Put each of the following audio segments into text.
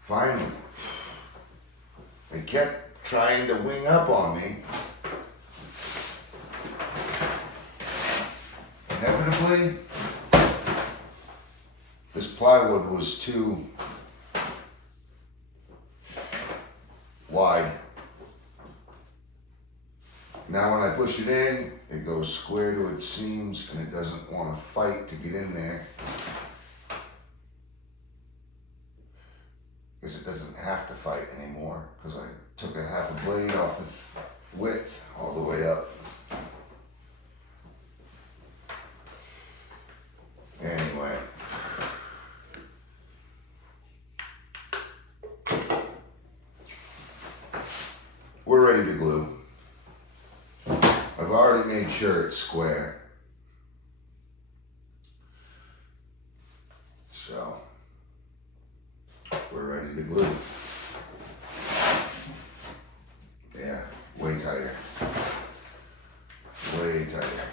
Finally, they kept trying to wing up on me. Inevitably, this plywood was too wide. Now when I push it in, it goes square to its seams and it doesn't want to fight to get in there. Because it doesn't have to fight anymore, because I took a half a blade off the width all the way up. Anyway. We're ready to glue. I've already made sure it's square. So, we're ready to glue. Yeah, way tighter. Way tighter.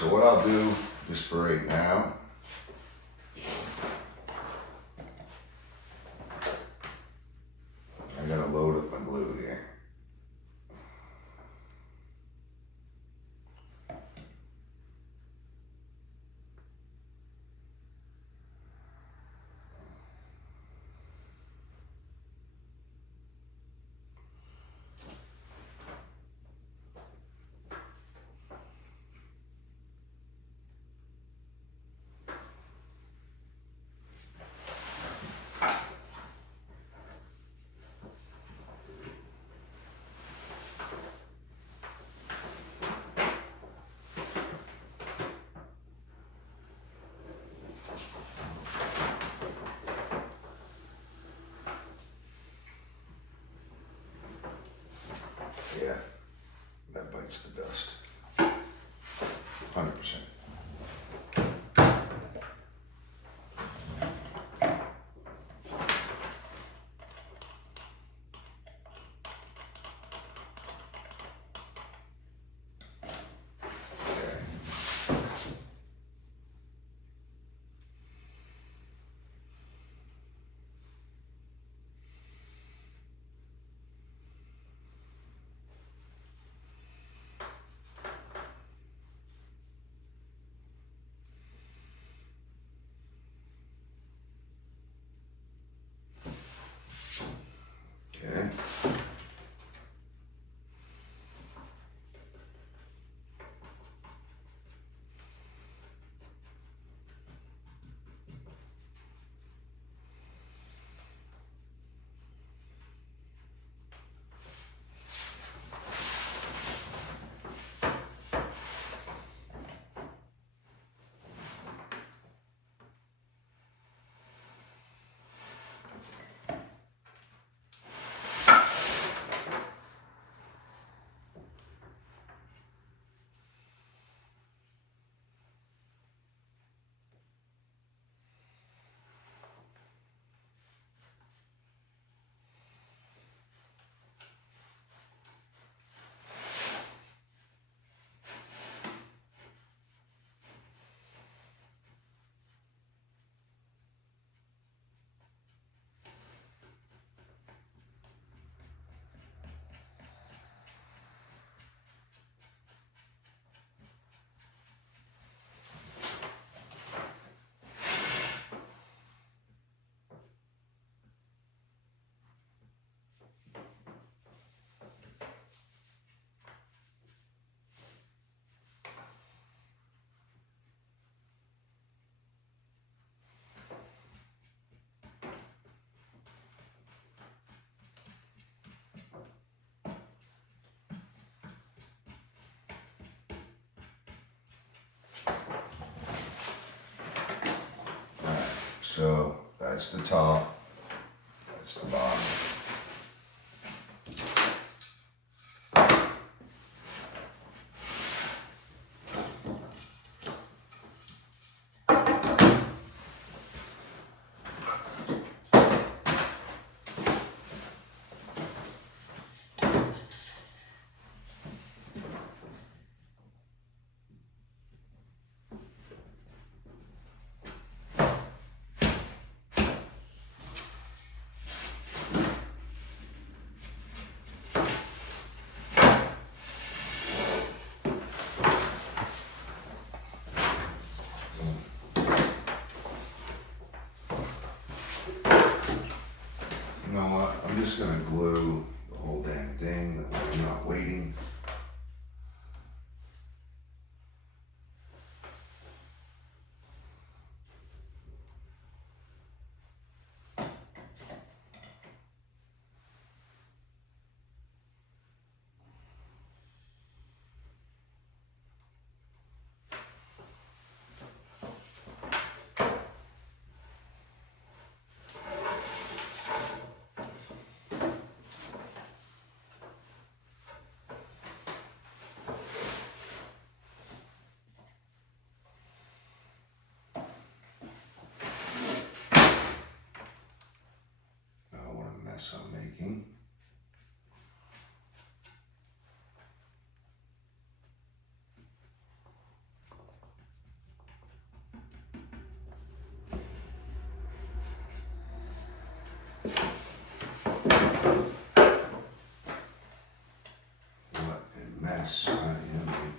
So what I'll do, just for right now, I gotta load up my glue here. Yeah, that bites the dust. 100%. Okay. So that's the top, that's the bottom. what, I'm just gonna glue the whole damn thing, that way I'm not waiting. I'm making. What a mess I am making.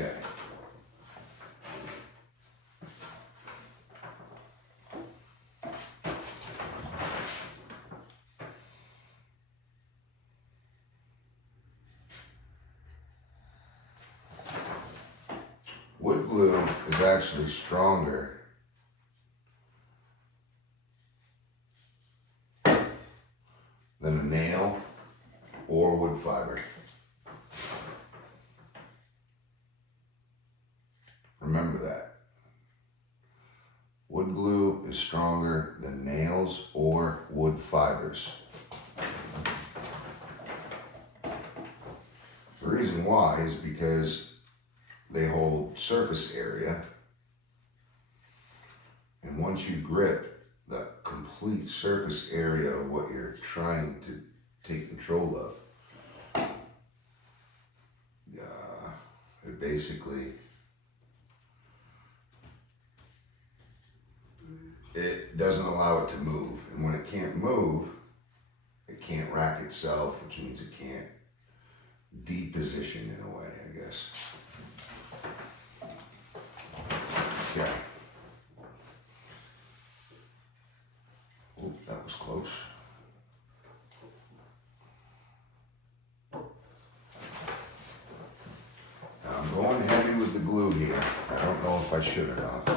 Okay. Wood glue is actually stronger than a nail or wood fiber. Remember that. Wood glue is stronger than nails or wood fibers. The reason why is because they hold surface area, and once you grip the complete surface area of what you're trying to take control of, it basically, it doesn't allow it to move. And when it can't move, it can't rack itself, which means it can't deposition in a way, I guess. Okay. Oh, that was close. Now I'm going heavy with the glue here. I don't know if I should or not.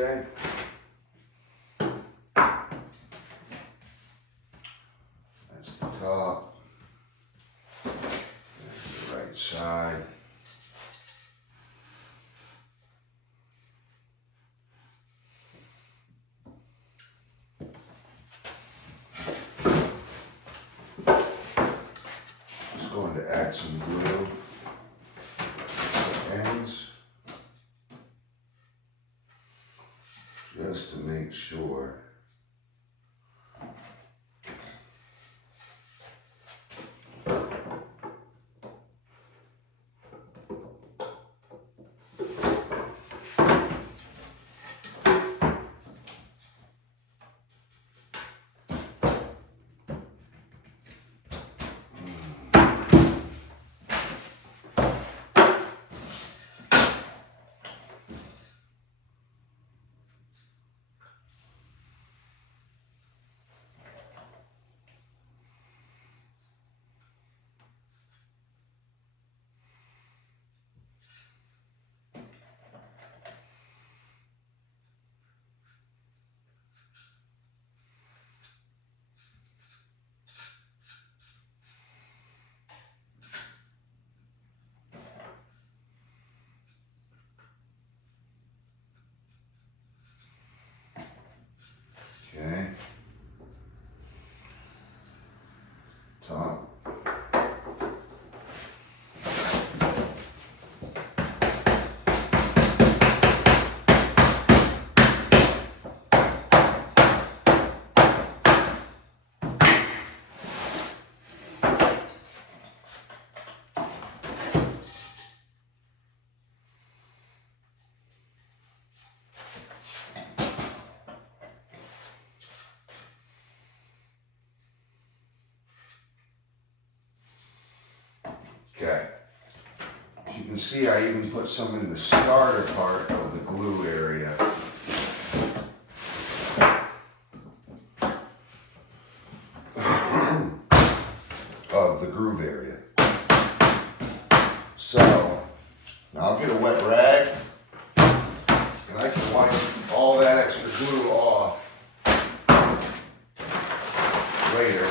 Okay. That's the top. There's the right side. Just going to add some glue to the ends. just to make sure. Okay. Top. Okay. As you can see, I even put some in the starter part of the glue area. Of the groove area. So, now I'll get a wet rag and I can wipe all that extra glue off later.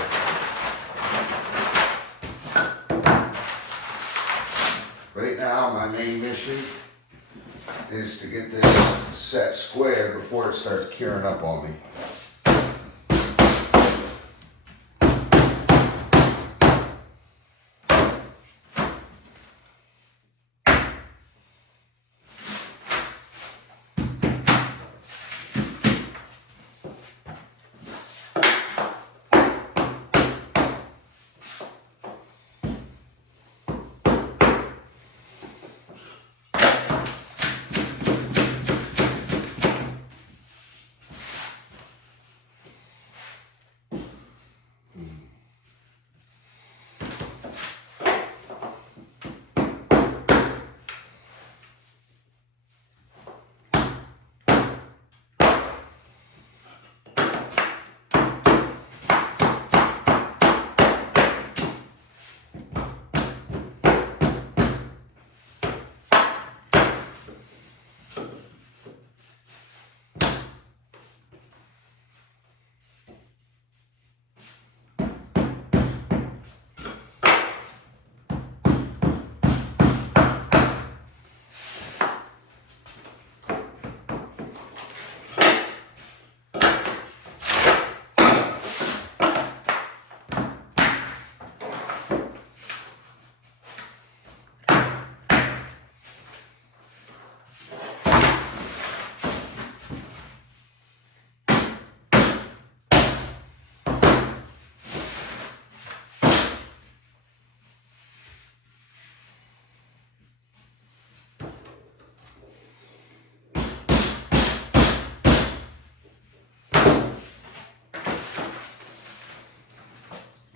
Right now, my main mission is to get this set square before it starts curing up on me.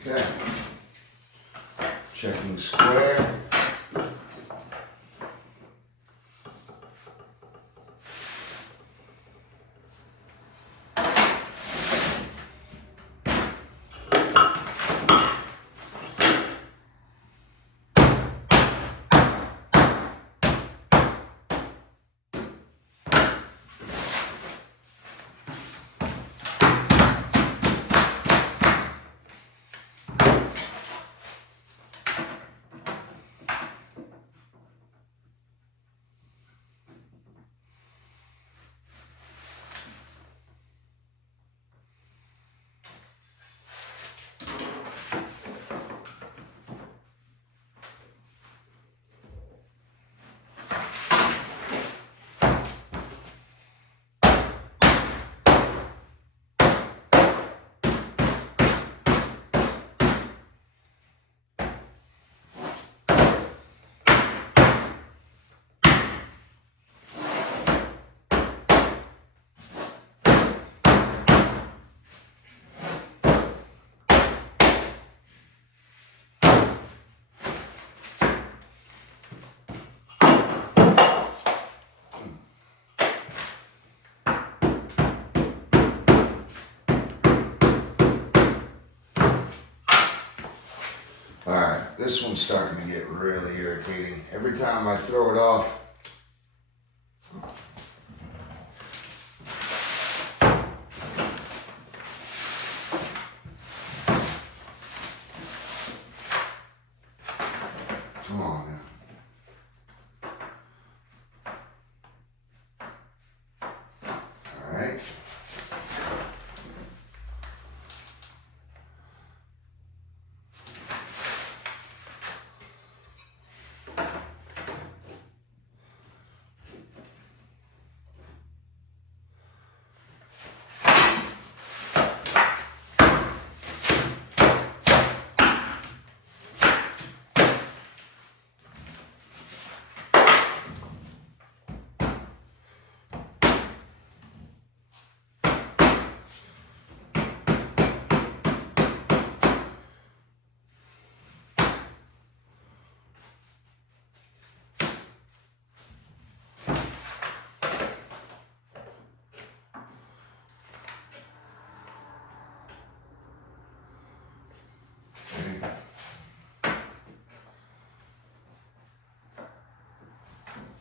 Okay. Checking square. This one's starting to get really irritating. Every time I throw it off, come on now. All right.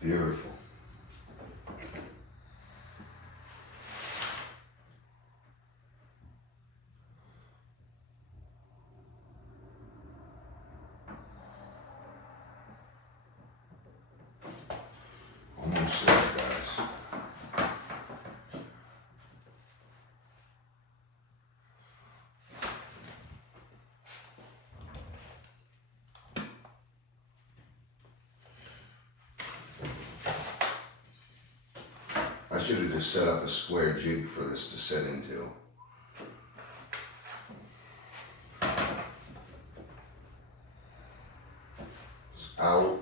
Beautiful. Almost there, guys. I should have just set up a square jig for this to set into. It's out.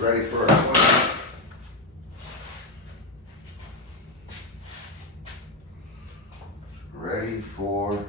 ready for a clean. Ready for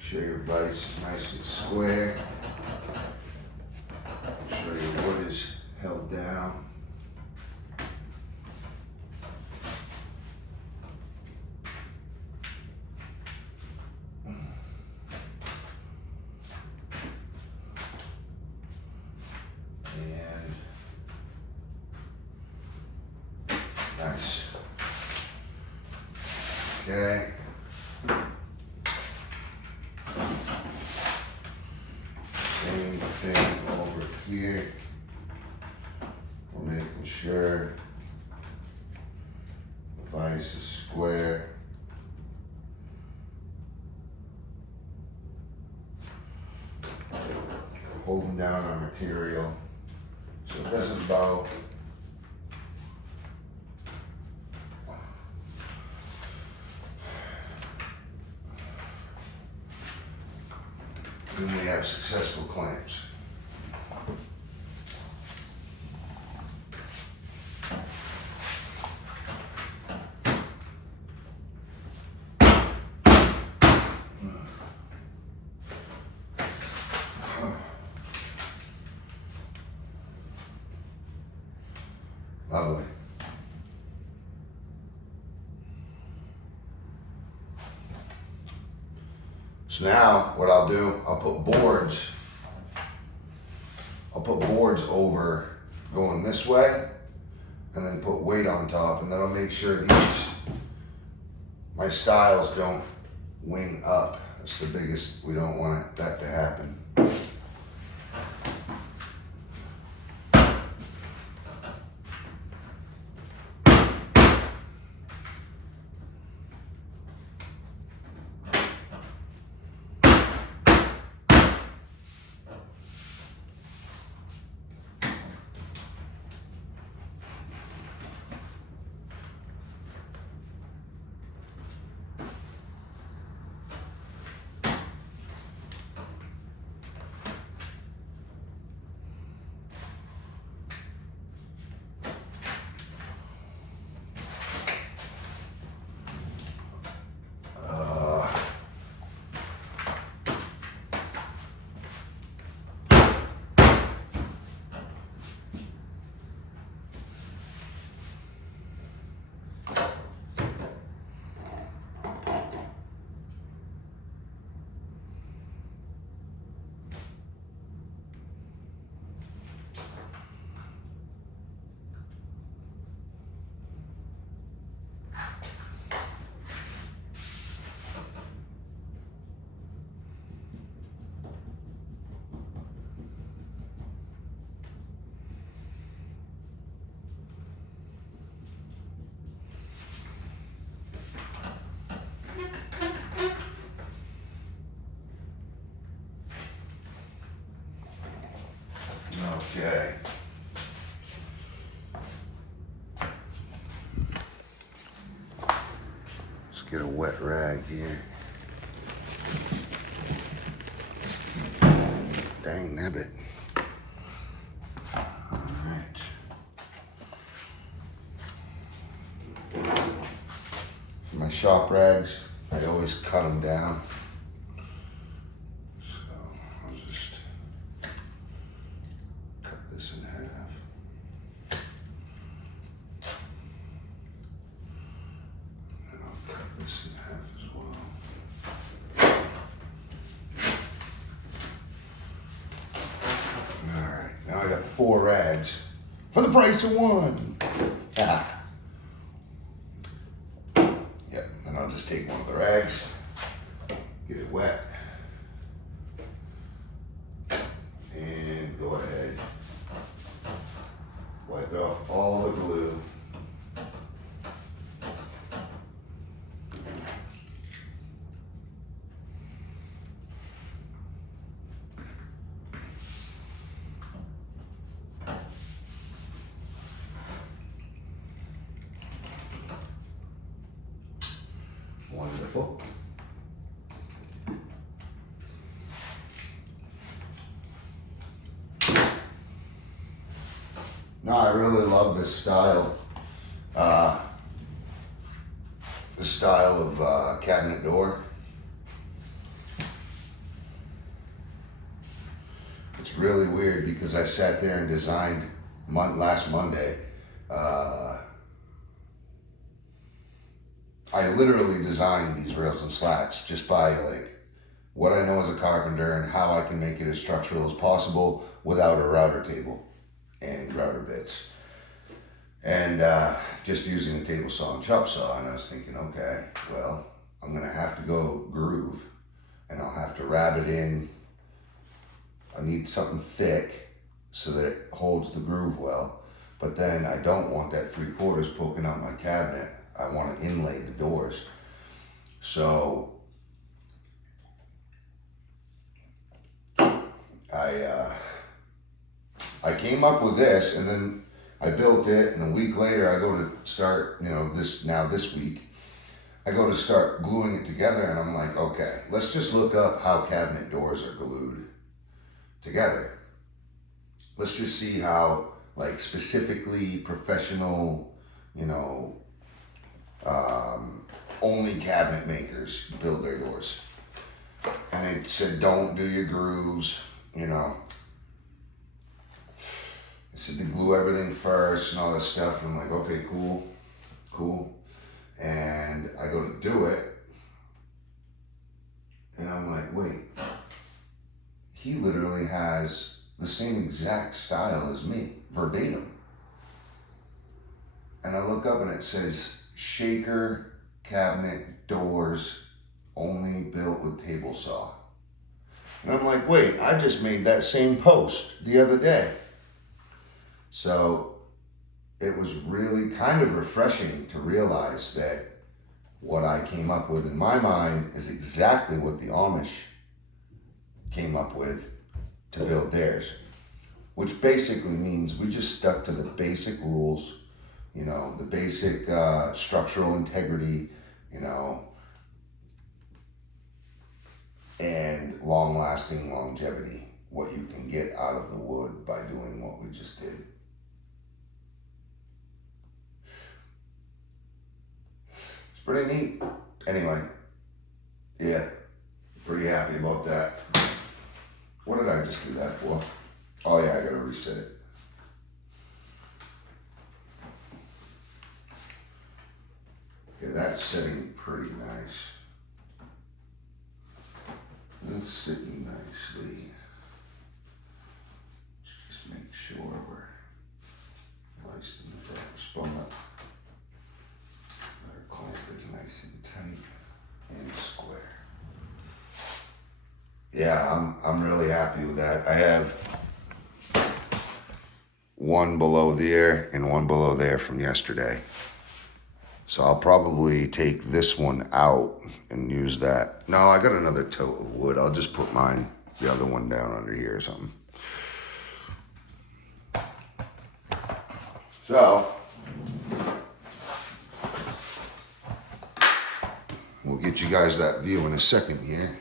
make sure your vise is nice and square. Make sure your wood is held down. And nice. Okay. Same thing over here. We're making sure the vise is square. Holding down our material so it doesn't bow. Then we have successful clamps. Lovely. So now what I'll do, I'll put boards over going this way and then put weight on top, and then I'll make sure my stiles don't wing up. That's the biggest, we don't want that to happen. Okay. Let's get a wet rag here. Dang nabbit. All right. My shop rags, I always cut them down. So I'll just cut this in half. And I'll cut this in half as well. All right, now I got 4 rags for the price of 1. Ah. take one of the rags, get it wet, and go ahead, wipe off all the glue. Wonderful. No, I really love this style. This style of cabinet door. It's really weird because I sat there and designed last Monday. I literally designed these rails and slats just by like what I know as a carpenter and how I can make it as structural as possible without a router table and router bits. And just using a table saw and chop saw. And I was thinking, okay, well, I'm gonna have to go groove and I'll have to wrap it in. I need something thick so that it holds the groove well. But then I don't want that 3/4 poking out my cabinet. I want to inlay the doors. So I came up with this, and then I built it, and a week later I go to start, this week, I go to start gluing it together, and I'm like, okay, let's just look up how cabinet doors are glued together. Let's just see how, like, specifically professional, only cabinet makers build their doors. And it said, don't do your grooves, It said to glue everything first and all this stuff. And I'm like, okay, cool. And I go to do it. And I'm like, wait, he literally has the same exact style as me, verbatim. And I look up and it says, Shaker cabinet doors only built with table saw. And I'm like, wait, I just made that same post the other day. So it was really kind of refreshing to realize that what I came up with in my mind is exactly what the Amish came up with to build theirs, which basically means we just stuck to the basic rules, the basic structural integrity, and long-lasting longevity, what you can get out of the wood by doing what we just did. It's pretty neat. Anyway, yeah, pretty happy about that. What did I just do that for? Oh yeah, I gotta reset it. Yeah, that's sitting pretty nice. That's sitting nicely. Let's just make sure we're nice and spun up. Our clamp is nice and tight and square. Yeah, I'm really happy with that. I have one below there and one below there from yesterday. So I'll probably take this one out and use that. No, I got another tote of wood. I'll just put the other one down under here or something. So, we'll get you guys that view in a second here.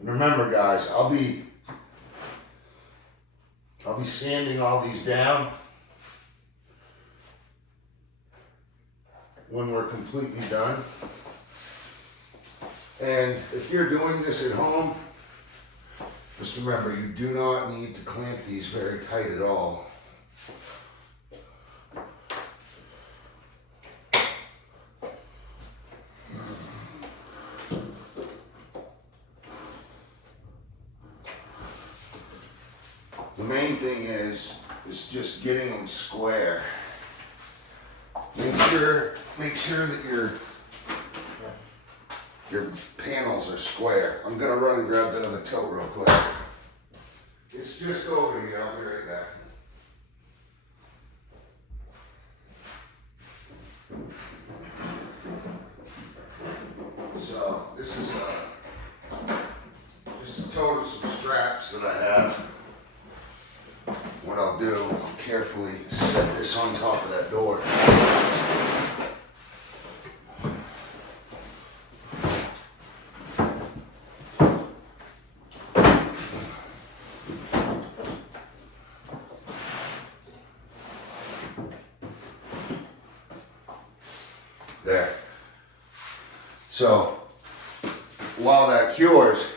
And remember guys, I'll be sanding all these down when we're completely done. And if you're doing this at home, just remember, you do not need to clamp these very tight at all. The main thing is just getting them square. Make sure that your panels are square. I'm gonna run and grab that other tote real quick. It's just over here, I'll be right back. So this is just a tote of some straps that I have. What I'll do, I'll carefully set this on top of that door. There. So while that cures,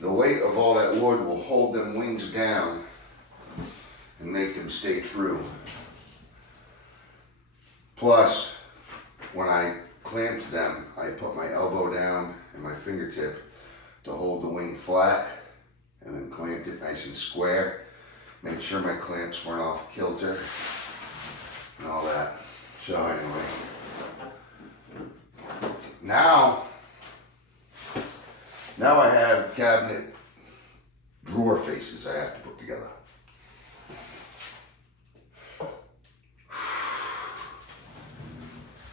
the weight of all that wood will hold them wings down and make them stay true. Plus, when I clamped them, I put my elbow down and my fingertip to hold the wing flat, and then clamped it nice and square. Made sure my clamps weren't off kilter and all that. So anyway, now I have cabinet drawer faces I have to put together.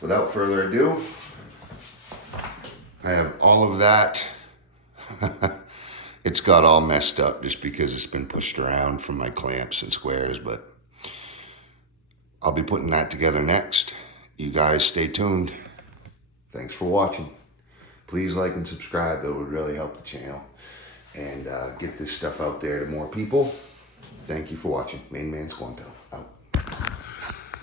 Without further ado, I have all of that. It's got all messed up just because it's been pushed around from my clamps and squares, but I'll be putting that together next. You guys stay tuned. Thanks for watching. Please like and subscribe. That would really help the channel and get this stuff out there to more people. Thank you for watching. Main Man Squanto out.